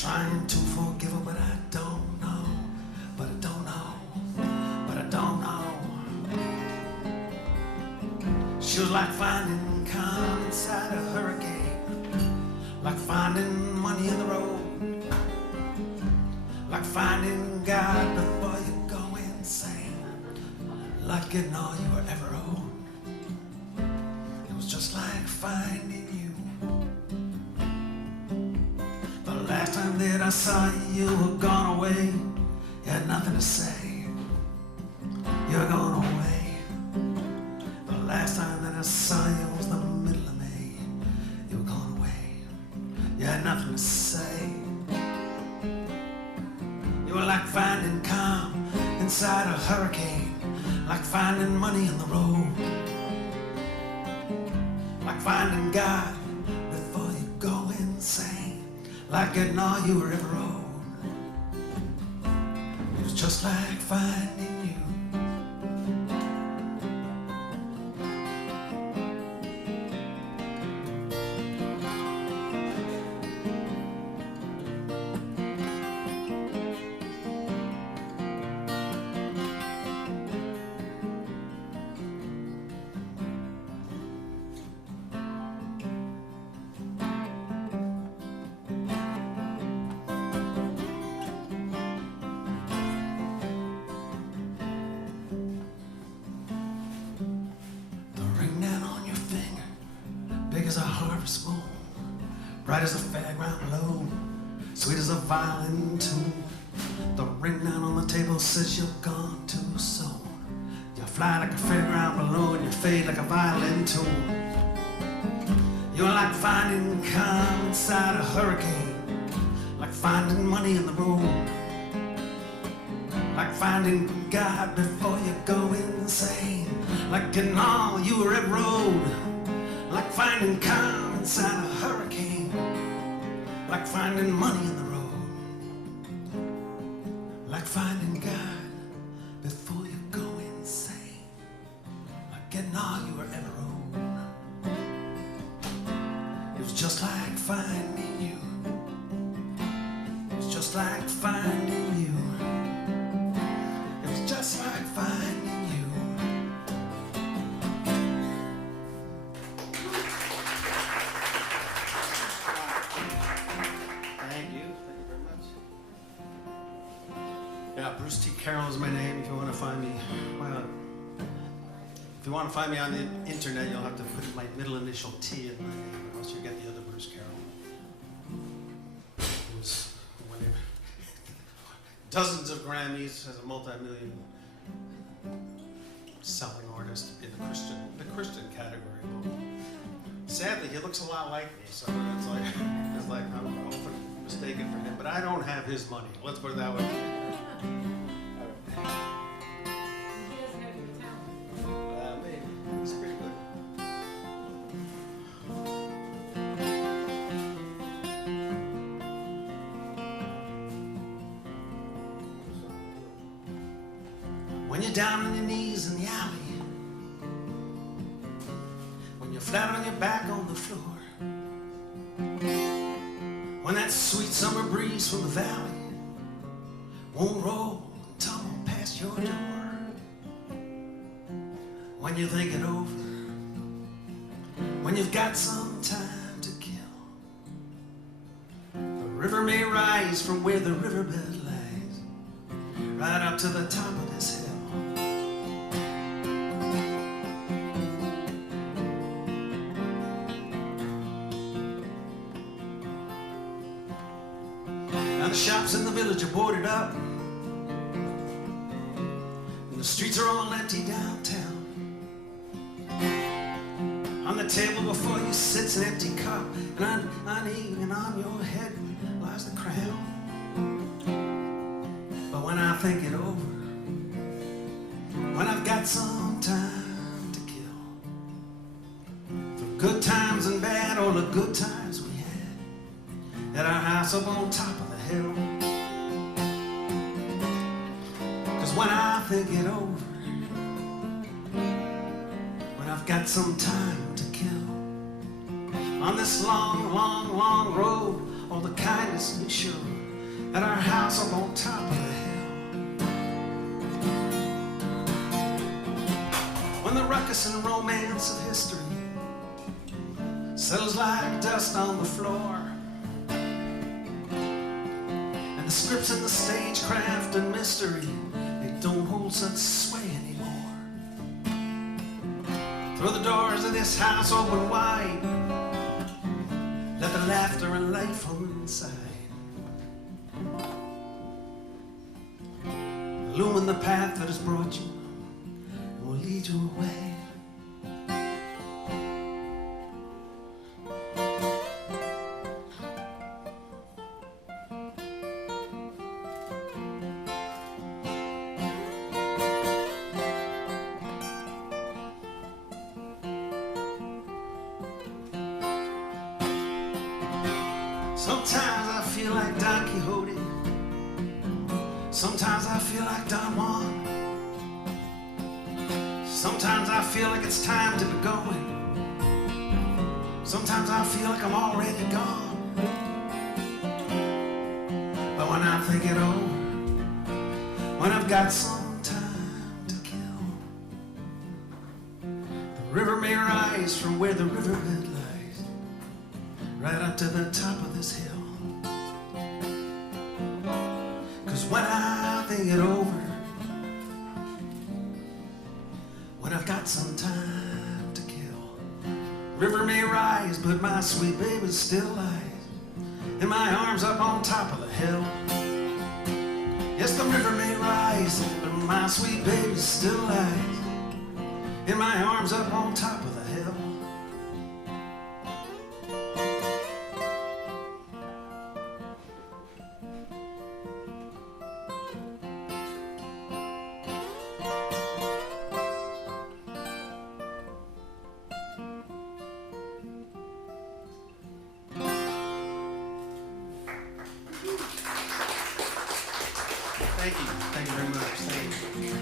trying to forgive her, but I don't know. But I don't know. But I don't know. She was like finding calm inside a hurricane, like finding money in the road, like finding God before you go insane, like getting all you were ever owed. It was just like finding you. The last time that I saw you, you were gone away. You had nothing to say. You're gone away. The last time that I saw you was the middle of May. You were gone away. You had nothing to say. You were like finding calm inside a hurricane, like finding money in the road, like finding God before you go insane, like getting all you were ever owed. It was just like finding you. Big as a harvest moon, bright as a fairground balloon, sweet as a violin tune. The ring down on the table says you're gone too soon. You fly like a fairground balloon, you fade like a violin tune. You're like finding calm inside a hurricane, like finding money in the road, like finding God before you go insane, like getting all you were ever owed. Like finding calm inside a hurricane, like finding money in the road, like finding God before you go insane, like getting all you were ever owed. It was just like finding you. It was just like finding you. It was just like finding you. Yeah, Bruce T. Carroll is my name. If you want to find me, well, if you want to find me on the internet, you'll have to put my middle initial T in my name, or else you get the other Bruce Carroll. He was winning dozens of Grammys as a multi-million selling artist in the Christian category. Sadly, he looks a lot like me, so it's like I'm often mistaken for him. But I don't have his money. Let's put it that way. Maybe. It's pretty good. When you're down on your knees in the alley, when you're flat on your back on the floor, when that sweet summer breeze from the valley won't roll and tumble past your door, when you think it over, when you've got some time to kill, the river may rise from where the riverbed lies, right up to the top of this hill. Now the shops in the village are boarded up, and the streets are all empty downtown. On the table before you sits an empty cup, and uneven on your head lies the crown. But when I think it over, when I've got some time to kill, for good times and bad, all the good times we had at our house up on top of the hill. 'Cause when I think it over, when I've got some time to kill, on this long, long, long road all the kindness we show at our house up on top of the hill. When the ruckus and romance of history settles like dust on the floor, and the scripts and the stagecraft and mystery, they don't hold such sway anymore. Throw the doors of this house open wide, let the laughter and light from inside illumine the path that has brought you and will lead you away. Sometimes I feel like Don Quixote, sometimes I feel like Don Juan, sometimes I feel like it's time to be going, sometimes I feel like I'm already gone. But when I think it over, when I've got some time to kill, the river may rise from where the riverbed lies, right up to the top of this hill. 'Cause when I think it over, when I've got some time to kill, river may rise, but my sweet baby still lies in my arms up on top of the hill. Yes, the river may rise, but my sweet baby still lies in my arms up on top of the hill. Thank you. Thank you very much. Thank you.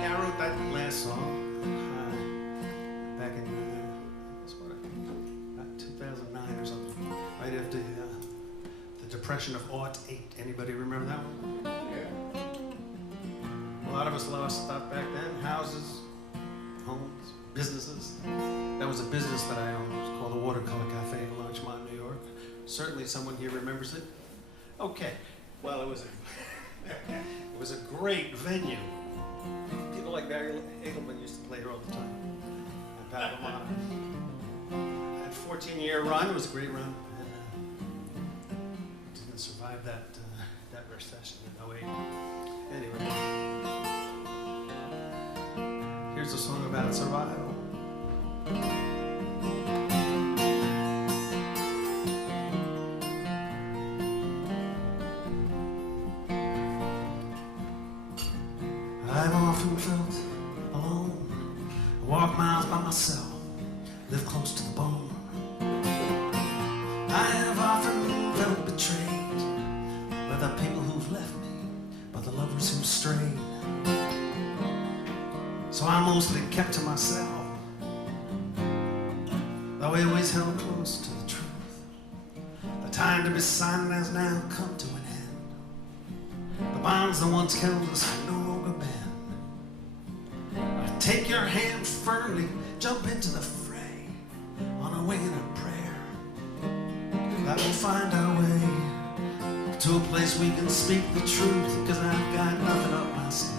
Yeah, I wrote that last song back in about 2009 or something, right after the Depression of '08. Anybody remember that one? Yeah. A lot of us lost stuff back then: houses, homes, businesses. That was a business that I owned. It was called the Watercolor Cafe in Larchmont, New York. Certainly someone here remembers it. Okay. Well, it was a great venue. People like Barry Eagleman used to play here all the time. And Pat Lamont. That 14-year run, it was a great run. And didn't survive that recession in '08. Anyway. Here's a song about survival. I've often felt alone, walk miles by myself, live close to the bone. I have often felt betrayed by the people who've left me, by the lovers who strayed. So I mostly kept to myself, though I always held close to the truth. The time to be silent has now come to an end. The bonds that once held us no longer bend. Take your hand firmly, jump into the fray, on a wing and a prayer that we'll find our way to a place we can speak the truth, 'cause I've got nothing up my sleeve.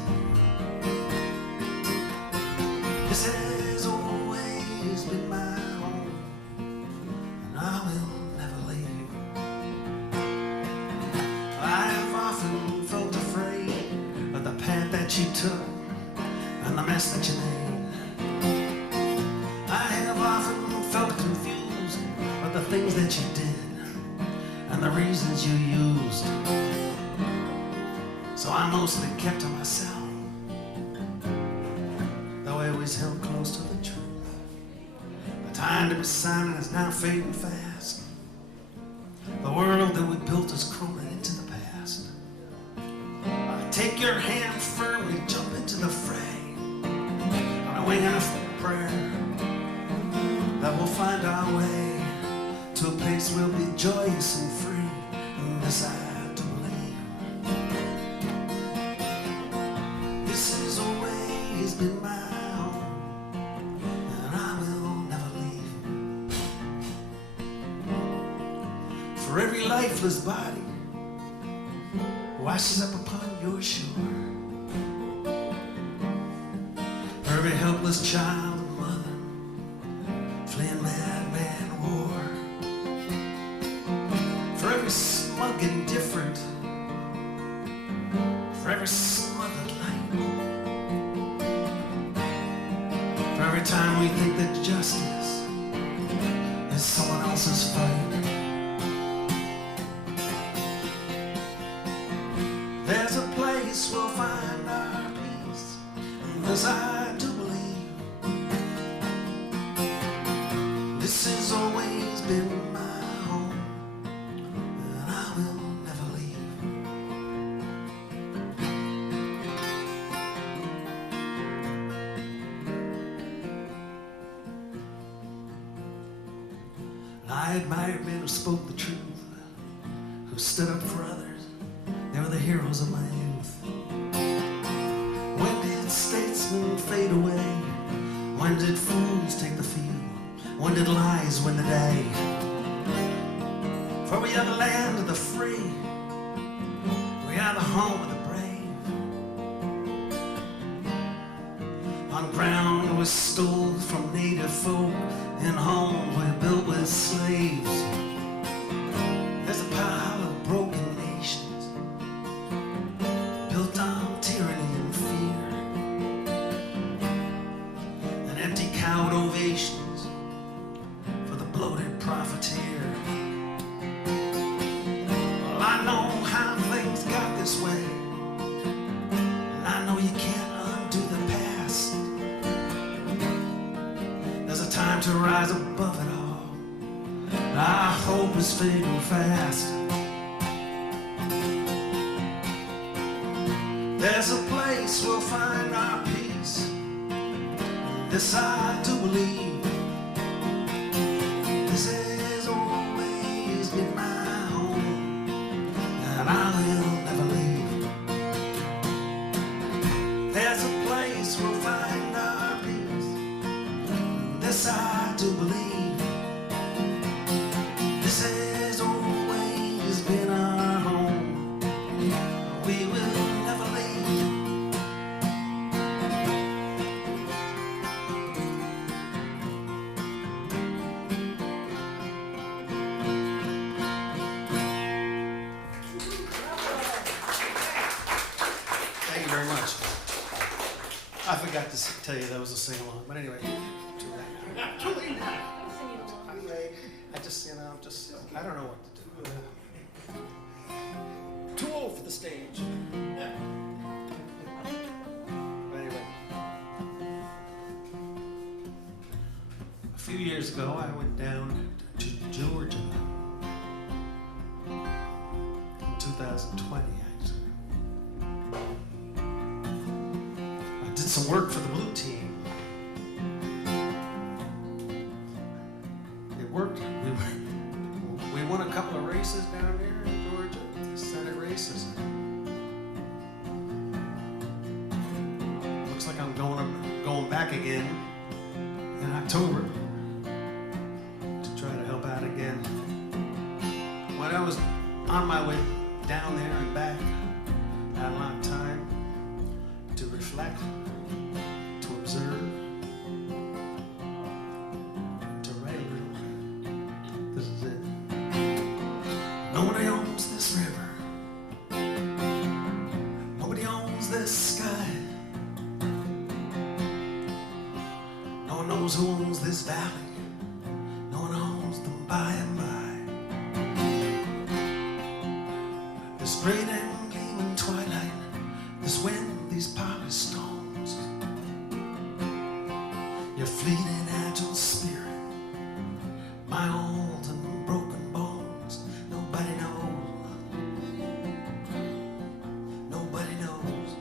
This has always been my home, and I will never leave. I have often felt afraid of the path that you took and the mess that you made. I have often felt confused by the things that you did and the reasons you used. So I mostly kept to myself, though I always held close to the truth. The time to be silent is now fading fast. The world that we built is crumbling into the past. Take your hand firmly, jump into the fray, winging a prayer that we'll find our way to a place we'll be joyous and free, and this I do believe. This has always been my home, and I will never leave. For every lifeless body washes up upon your shore, for every helpless child and mother fleeing madman war, for every smug indifferent, for every smothered light, for every time we think that justice is someone else's fight. There's a place we'll find our peace, and this I do believe. This has always been my home, and I will never leave. And I admired men who spoke the truth, who stood up for others. They were the heroes of my youth. When did statesmen fade away? When did fools take the field? When did lies win the day? For we are the land of the free. We are the home of the brave. On ground we stole from native folk, in homes we built with slaves. There's a pile of broken nations built on tyranny and fear, and empty cowed ovations for the bloated profiteer. Well, I know how things got this way, and I know you can't undo the past. There's a time to rise above it all. Our hope is fading fast. There's a place we'll find our peace, this I do believe. This has always been my home, and I will never leave. There's a place we'll find our peace, this I do believe. This has always been our home, we will never leave. Thank you very much. I forgot to tell you that was a sing-along, but anyway, too late now. Anyway, I just, I don't know what to do. Too old for the stage. But anyway, a few years ago, I went down to Georgia in 2020, actually. I did some work for the Blue Team. It worked. We won a couple of races down there in Georgia, Senate races. Looks like I'm going back again in October to try to help out again. When I was on my way down there and back, I had a lot of time to reflect, to observe, to write a little. This is it. Nobody owns this river. Nobody owns this sky. No one knows who owns this valley. No one owns them by and by. This great and gleaming twilight, this wind, these polished stones, your fleeting agile spirit, my old and broken bones. Nobody knows. Nobody knows.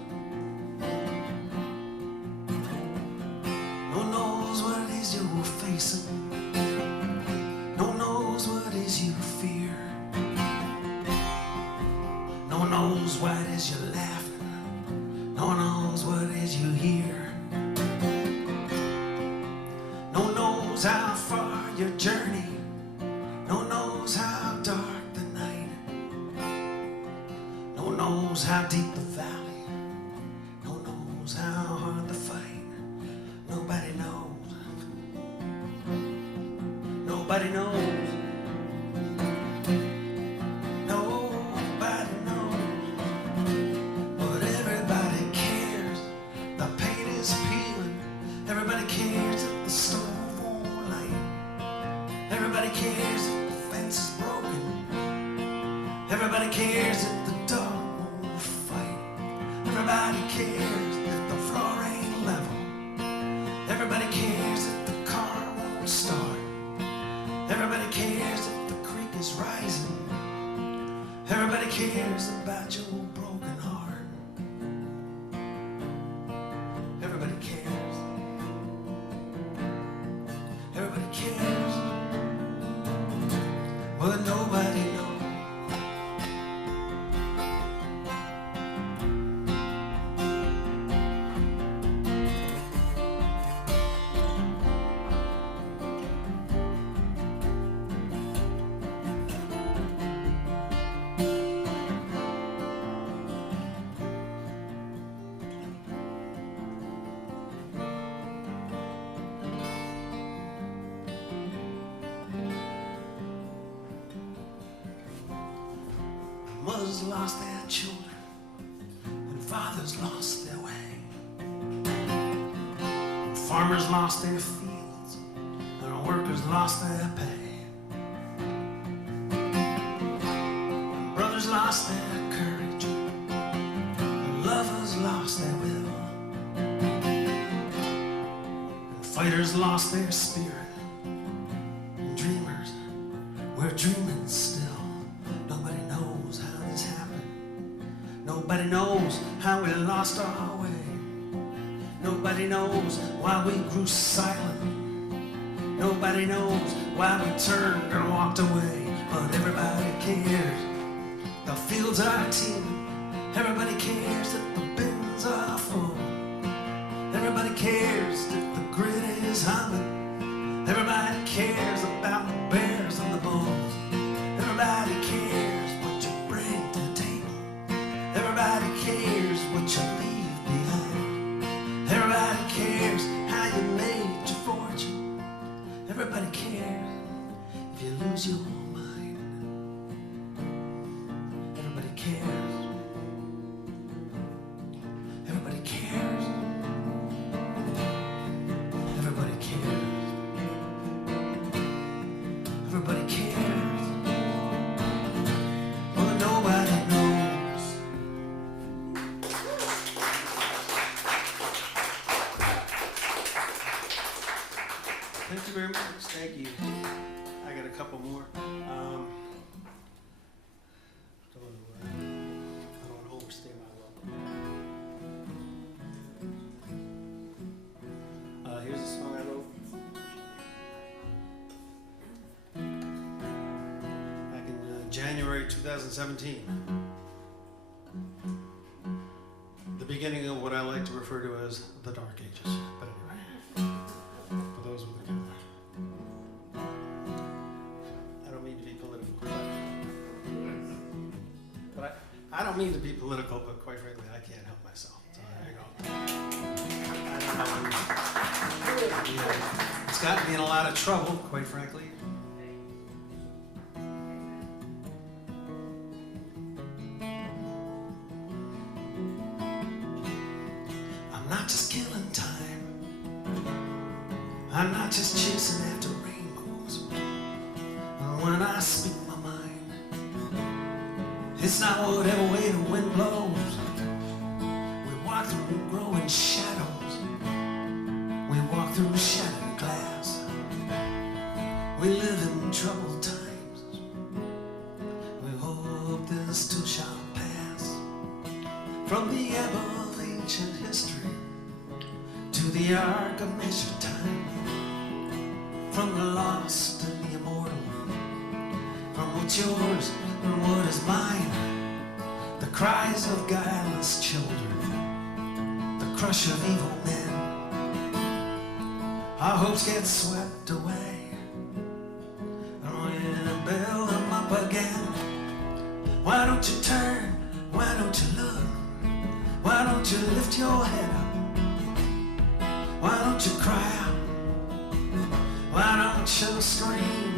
knows how far your journey, no one knows how dark the night, no one knows how deep the valley, no one knows how hard the fight. Nobody knows. Nobody knows. Nobody knows. But everybody cares. The paint is peeling. Everybody cares that the stove won't light. Everybody cares that the fence is broken. Everybody cares that the dog won't fight. Everybody cares that the floor ain't level. Everybody cares that the car won't start. Everybody cares that the creek is rising. Everybody cares about your broken heart. Everybody cares. Everybody cares. But nobody knows. Mothers lost their children, and fathers lost their way. And farmers lost their fields, and our workers lost their pay. And brothers lost their courage, and lovers lost their will. And fighters lost their spirit, and dreamers were dreaming still. Nobody knows how this happened. Nobody knows how we lost our way. Nobody knows why we grew silent. Nobody knows why we turned and walked away. But everybody cares. The fields are teeming. Everybody cares that the bins are full. Everybody cares that the grid is humming. Everybody cares about the bears and the bulls. Everybody cares what you bring to the table. Everybody cares what you leave behind. Everybody cares how you made your fortune. Everybody cares if you lose your mind. Everybody cares. Everybody cares. Everybody cares. Everybody cares. Well, nobody knows. Thank you very much. Thank you. I got a couple more. I don't want to overstay my welcome. Here's a song I wrote back in January 2017. The beginning of what I like to refer to as the Dark Ages. But anyway, for those with a camera. I don't mean to be political. But I don't mean to be political, but quite frankly, I can't help myself. So there you go. Yeah. It's got me in a lot of trouble, quite frankly. I'm not just killing time. I'm not just chasing after rainbows. When I speak my mind, it's not whatever way the wind blows. We walk through growing shadows. We walk through shattered glass. We live in troubled times. We hope this too shall pass. From the ebb of ancient history to the arc of measured time. From the lost and the immortal. From what's yours and what is mine. The cries of guileless children. The crush of evil men. our hopes get swept away. And when you build them up again, why don't you turn? Why don't you look? Why don't you lift your head up? Why don't you cry out? Why don't you scream?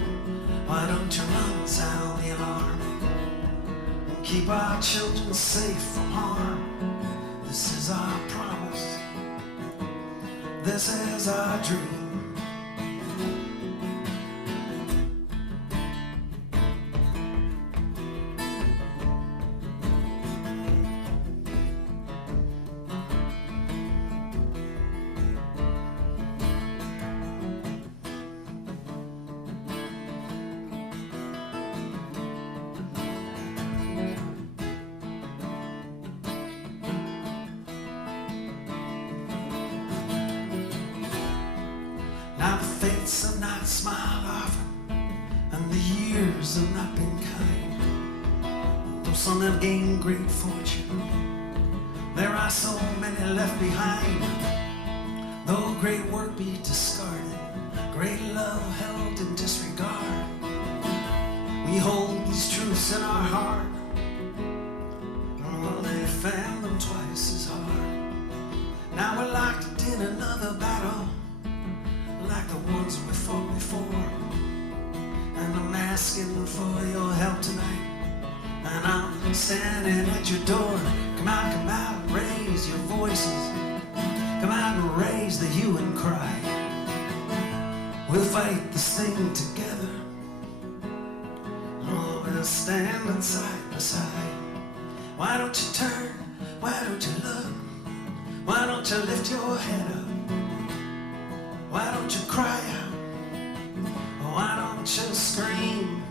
Why don't you run, sound the alarm, and keep our children safe from harm? This is our promise. This is our dream. Now the fates have not smiled often, and the years have not been kind. Though some have gained great fortune, there are so many left behind. Though great work be discarded, great love held in disregard, we hold these truths in our heart. Oh, they found them twice as hard. Now we're locked in another battle, like the ones we fought before. And I'm asking for your help tonight, and I'm standing at your door. Come out, raise your voices. Come out and raise the hue and cry. We'll fight this thing together. Oh, we'll stand side by side. Why don't you turn? Why don't you look? Why don't you lift your head up? Why don't you cry out? Why don't you scream?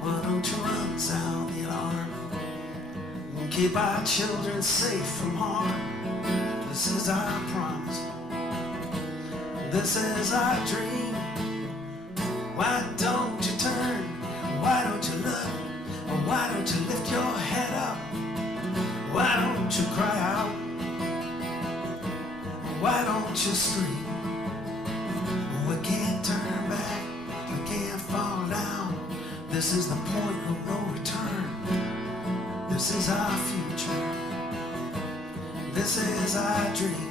Why don't you run, sound the alarm, and keep our children safe from harm? This is our promise. This is our dream. Why don't you turn? Why don't you look? Why don't you lift your head up? Why don't you cry out? Why don't you scream? We can't turn back, we can't fall down. This is the point of no return. This is our future. This is our dream.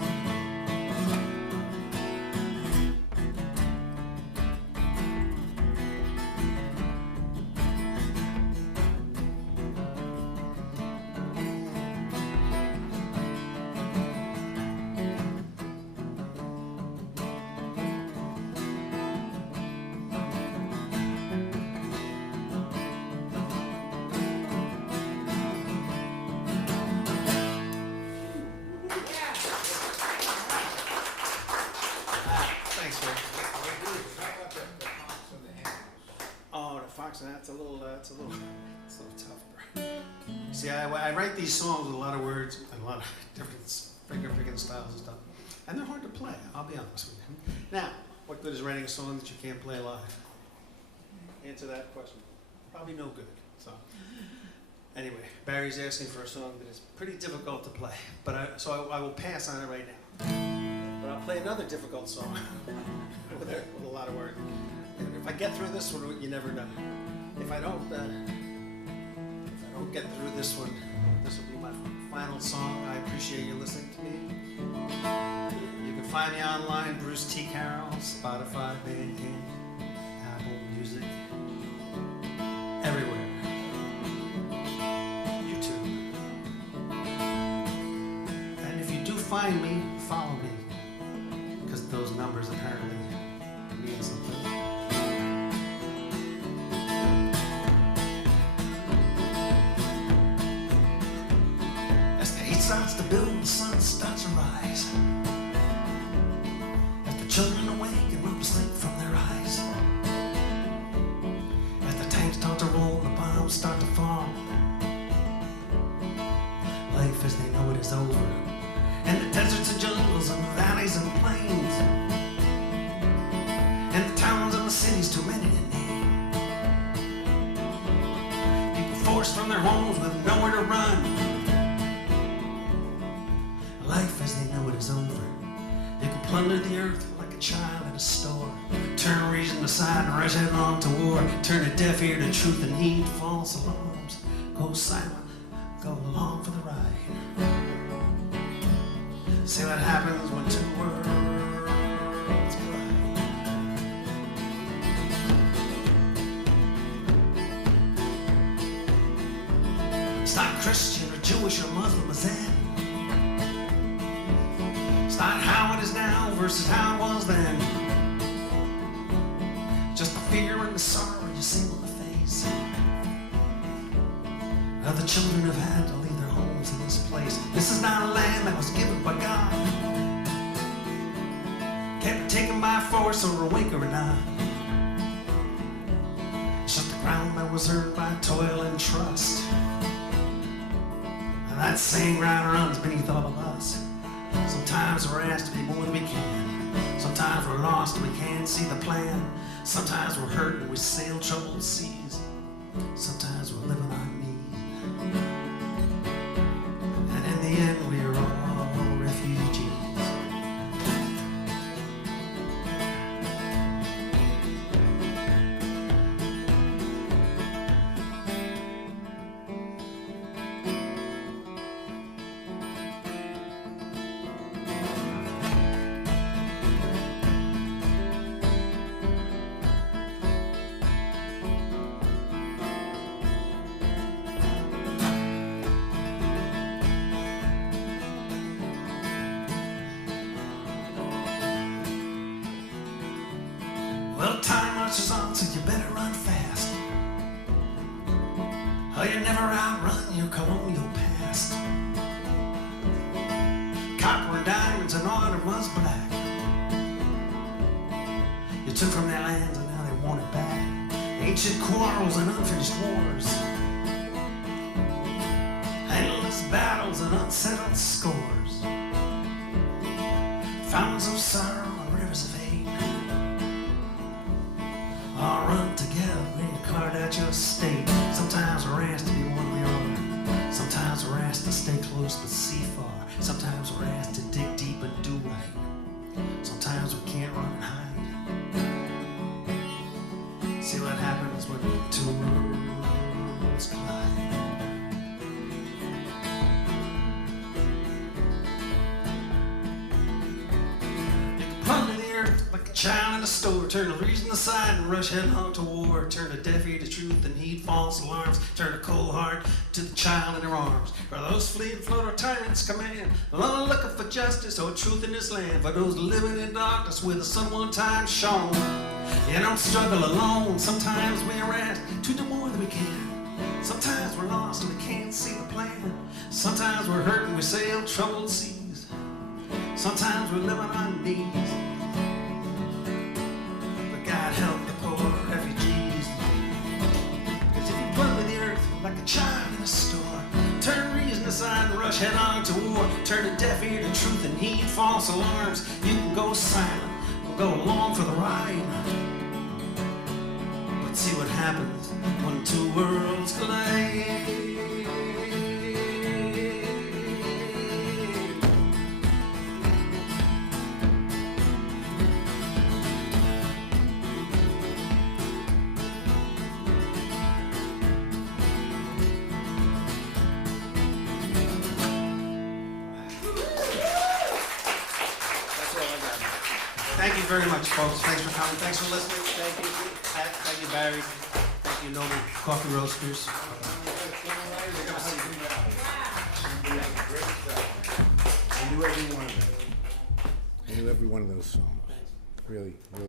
It's a little tough. See, I write these songs with a lot of words and a lot of different freaking styles and stuff, and they're hard to play. I'll be honest with you. Now, what good is writing a song that you can't play live? Answer that question. Probably no good. So, anyway, Barry's asking for a song that is pretty difficult to play, but I will pass on it right now. But I'll play another difficult song with a lot of words. If I get through this one, you never know. If I don't get through this one, this will be my final song. I appreciate you listening to me. You can find me online, Bruce T. Carroll, Spotify, Bandcamp, Apple Music, everywhere. YouTube. And if you do find me, follow me, because those numbers apparently mean something. Starts to build, the sun starts to rise. As the children awake and rub sleep from their eyes. As the tanks start to roll, the bombs start to fall. Life as they know it is over. And the deserts and jungles and valleys and plains. And the towns and the cities too many to name. People forced from their homes with nowhere to run. Life as they know it is over. You can plunder the earth like a a child in a store. Turn reason aside and rush headlong to war. Turn a deaf ear to truth and heed false alarms. Go silent, go along for the ride. See what happens when two worlds collide. It's not Christian or Jewish or Muslim or Zen. It's not how it is now versus how it was then. Just the fear and the sorrow you see on the face. Other children have had to leave their homes in this place. This is not a land that was given by God. Can't be taken by force or a wink or a nod. It's just the ground that was earned by toil and trust. And that same ground runs beneath all of us. Sometimes we're asked to be more than we can. Sometimes we're lost and we can't see the plan. Sometimes we're hurt and we sail troubled seas. Sometimes we're living on need. And in the end we're all refugees. Well, time marches on, so you better run fast. Oh, you never outrun your colonial past. Copper and diamonds and all it was black. You took from their lands and now they want it back. Ancient quarrels and unfinished wars. Endless battles and unsettled scores. Fountains of sorrow and rivers of hate. All run together when you card out your state. Sometimes we're asked to be what we are. Sometimes we're asked to stay close but see far. Sometimes we're asked to dig deep and do right. Sometimes we can't run and hide. See what happens when two worlds collide. Like a child in a store, turn the reason aside and rush headlong to war. Turn a deaf ear to truth and heed false alarms. Turn a cold heart to the child in their arms. For those flee and float our tyrants' command, alone looking for justice or truth in this land. For those living in darkness where the sun one time shone. You don't struggle alone. Sometimes we are asked to do more than we can. Sometimes we're lost and we can't see the plan. Sometimes we're hurt and we sail troubled seas. Sometimes we're living on knees. God help the poor refugees. Cause if you dwell in the earth like a child in a store, turn reason aside and rush headlong to war. Turn a deaf ear to truth and heed false alarms. You can go silent or go along for the ride. But see what happens when two worlds collide. Thank you very much, folks. Thanks for coming. Thanks for listening. Thank you, Pat. Thank you, Barry. Thank you, Noble Coffee Roasters. I knew every one of them. I knew every one of those songs. Really, really.